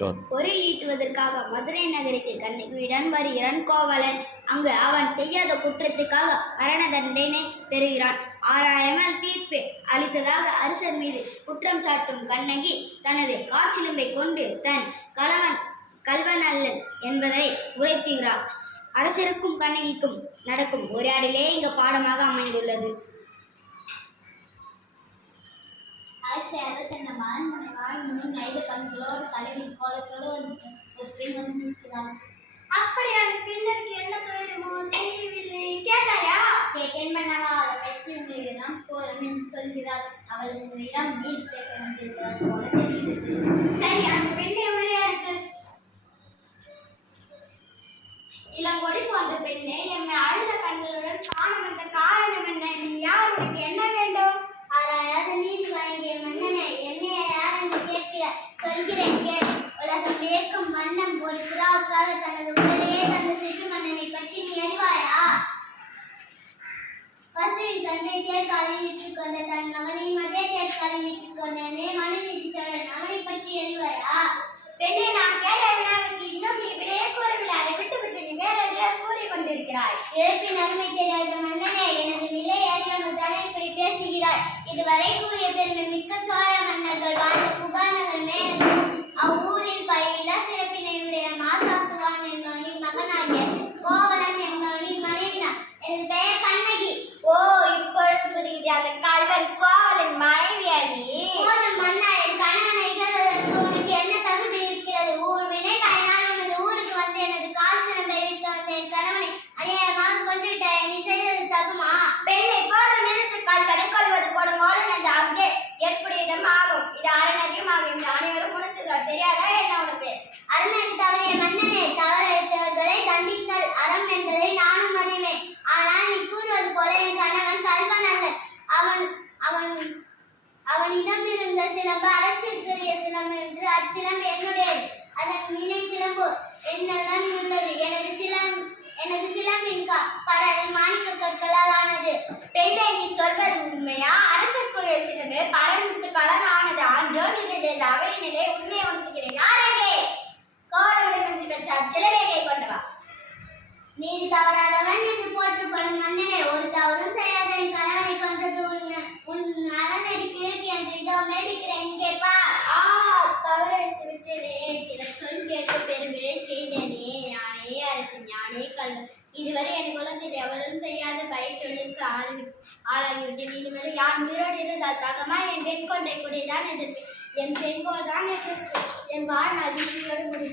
பொறி ஈட்டுவதற்காக மதுரை நகருக்கு கண்ணகியுடன் வருகிறான் கோவலன். அங்கு அவன் செய்யாத குற்றத்துக்காக மரண தண்டனை பெறுகிறான். 6000 தீர்ப்பு அளித்ததாக அரசர் மீது குற்றம் சாட்டும் கண்ணகி தனது காற்சிலம்பை கொண்டு தன் கணவன் கல்வன் அல்லன் என்பதை உரைத்துகிறார். அரசருக்கும் கண்ணகிக்கும் நடக்கும் உரையாடலே இங்கு பாடமாக அமைந்துள்ளது. அரசன் மகன் வாழ்முன் 5 கண்களோடு தலைவின் கோலத்தோடு ஒரு பெண் வந்து நிற்கிறார். அப்படி அந்த பெண்ணிற்கு என்ன துயரமோ தெரியவில்லை. கேட்டாயா? கேட்டேன் மன்னவா, அதை பற்றி உங்களிடம் கோலம் என்று சொல்கிறார். அவள் உங்களிடம் நீதி கேட்க வேண்டியிருக்கிறார் போல தெரிகிறது. சரி, அந்த பெண்ணை உள்ளே அடுத்து. இளங்கொடி போன்ற பெண்ணை எம்மை அழுத கண்களுடன் காண வந்த காரணம் என்ன? நீ யார்? உனக்கு என்ன வேண்டும்? ஆராயாத நீதி வழங்கிய மன்னனை என்னைய யார் என்று கேட்கிறார். சொல்கிறேன் கேள். உலகம் வியக்கும் மன்னன் ஒரு புறாவுக்காக தனது உடலையே தந்த சிறு மன்னனை பற்றி நீ அறிவாயா? பசுவின் கண்ணை தேர்காலில் இட்டுக் கொண்ட தன் மகனையும் அதே தேர்காலில் இட்டுக் கொண்ட மனைவி சோழன் அவனை பற்றி அறிவாயா? பெண்ணை நான் கேட்ட வினாவுக்கு இன்னும் நீ விடையே கூறவில்லை. அதை விட்டுவிட்டு நீ வேற எதையோ கூறிக்கொண்டிருக்கிறாய். இழப்பின் அருமை தெரியாத மன்னனே, எனது நிலை அறியாமல் தானே இப்படி பேசுகிறாய். இதுவரை கூறிய பெருமை மிக்க சோழ மன்னர்கள் வாழ்ந்த புகாநகர் மேலும் அவ்வூரில் பயில சிறப்பினை உடைய மாசாத்துவான் என்பவனின் மகனாகிய கோவலன் என்பவனின் மனைவினார். எனது பெயர் கண்ணகி. ஓ, இப்பொழுது புரியுது. அந்த கல்வன் கோவலன் மனைவி அடி. போதும் மன்னா, என் கணவனை இகழ்வதற்கு உனக்கு என்ன தகுதி இருக்கிறது? ஊர் வினை பயனால் உனது ஊருக்கு வந்து எனது கால் சிலம்பை வைத்து வந்த என் கணவனை அநியாயமாக கொண்டுவிட்டாய். நீ செய்தது தகுமா? பெண்ணை போதும் நிறுத்து. கல்வனை கொள்வது கொடுங்கோடு அது அங்கே ஏற்புடையதும் ஆகும். இது அறநடியும் ஆகும். இந்த அனைவரும் உணர்த்துக. தெரியாதா என்ன உனக்கு? அருணன் தவறிய மன்னனே, தவறித்தவர்களை தண்டித்தல் அறம் என்பதை நானும் அறிவேன். ஆனால் நீ கூறுவது போல என் கணவன் கல்வன் அல்ல. அவனிடம் இருந்த சிலம்பு அறச்சிற்குரிய சிலம்பு என்று அச்சிலம்பு என்னுடையது. அதன் வினை சிலம்பு என்னுடன் உள்ளது. எனது சிலம்பின் பரல் மாணிக்க கற்களால் ஆனது. பெண்ணை, நீ சொல்வது உண்மையா? அரசக்குரிய சிலம்பு பரல் முத்துக்களால் ஆனது. ஆண்டோ நிலையது அவை நிலை உண்மையை உணர்த்துகிறேன். யாரங்கே கோவலனை வந்து பெற்றார் சிலவேகை கொண்டு வா. நீதி தவறாதவன் என்று போற்றப்படும் மன்னனே, ஒரு தவறும் செய்யாத என் கணவனை கொண்டது உன் அறநெறி கிழக்கு என்று இதோ மேடிக்கிறேன். இங்கே பார். தவறெடுத்து விட்டேனே. பிற சொல் கேட்டு பெருமிழை செய்தேனே. ஞானே அரசன், ஞானே கல்வன். இதுவரை என் குலத்தில் எவரும் செய்யாத பயிற்சொல்லுக்கு ஆளாகிவிட்டேன். இனிமேல் யான் உயிரோடு இருந்தால் தகமா என் பெண் கொண்டை கூடைதான் எதிர்ப்பு. என் பெண்கோள் தான் எதிர்ப்பு. என் வாழ்நாள் முடிவு